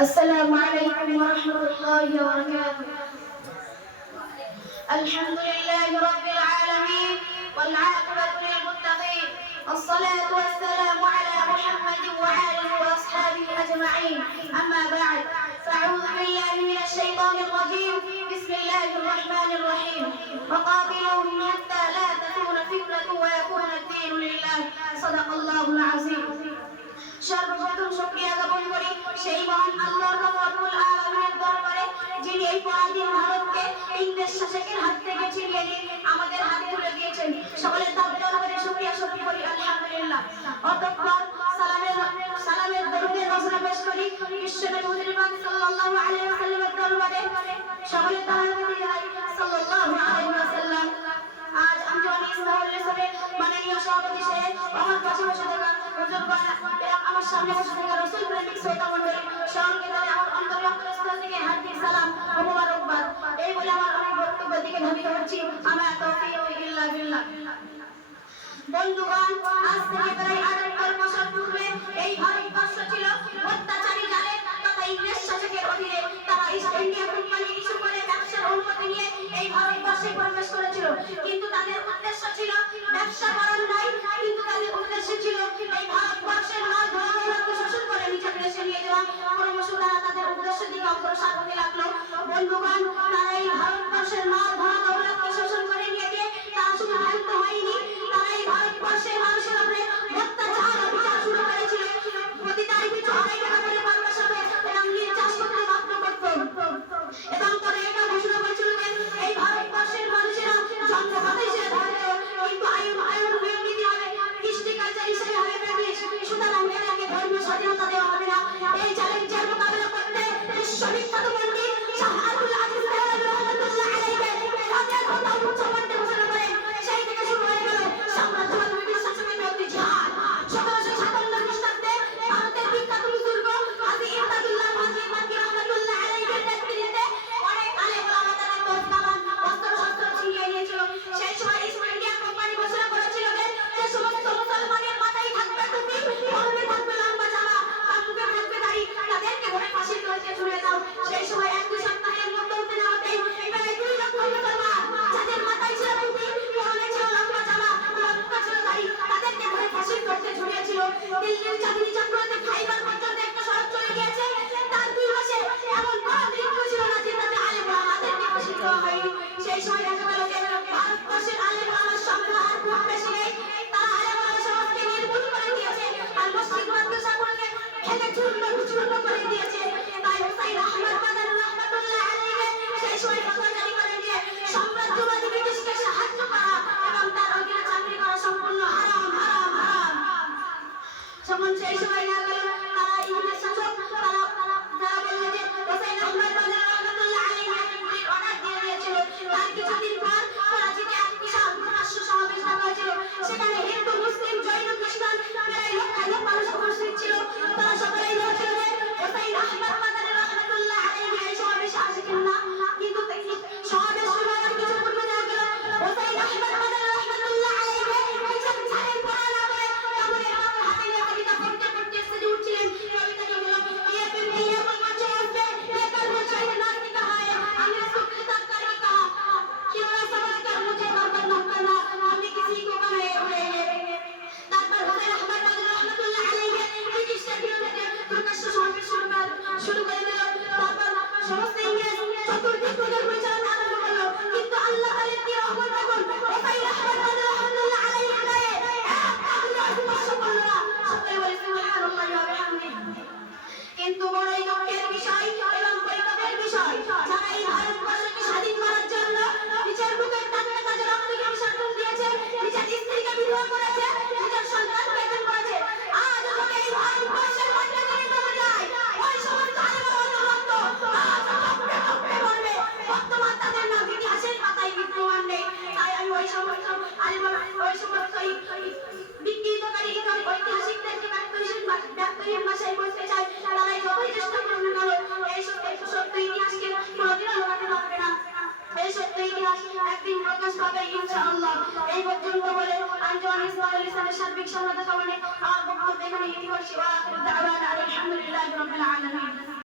السلام عليكم ورحمة الله وبركاته. الحمد لله رب العالمين والعاقبة للمتقين. والصلاة والسلام على محمد وآله وأصحابه أجمعين. أما بعد فأعوذ بالله من الشيطان الرجيم. بسم الله الرحمن الرحيم. وقاتلوهم حتى لا تكون فتنة ويكون الدين لله. صدق الله العظيم. সেই মহান আল্লাহ রব্বুল আলামিনের দরবারে, যিনি এই পরাধীন ভারতকে ইংরেজ শাসকের হাত থেকে ছিনিয়ে নিয়ে আমাদের হাতে তুলে দিয়েছেন। সকলের দাবি দরবারে শুকরিয়া শক্তি করি, আলহামদুলিল্লাহ। অতঃপর সালামের সালামের দরুদের রচনা পেশ করি। ঈশ্বরের হুজুর পাক সাল্লাল্লাহু আলাইহি ওয়াসাল্লামের দরবারে। সকলের তাহাজ্জুদ হয় সাল্লাল্লাহু আলাইহি ওয়াসাল্লাম। আজ আমি জনি ইসলামের মাননীয় সভাপতি সাহেব আমার কাছে আমার সামনে বসে থাকা রসুল প্রেমিক শ্রোতা মন্ডলী স্মরণকে তাদের আমার অন্তর অন্তরস্থল থেকে হার্দিক সালাম ও মোবারকবাদ এই বলে আমার অনেক বক্তব্য দিকে ধাবিত হচ্ছি আমরা তৌফিক ইল্লা বিল্লাহ বন্ধুগণ আজ থেকে প্রায় ক্রমশ তারা তাদের উদ্দেশ্যের দিকে অগ্রসর হতে লাগল। বন্ধুগণ أنتم إسرائيل لسان الشرق بك شهادة وني أربعة وبين يدي وشواء الدعوان الحمد لله رب العالمين.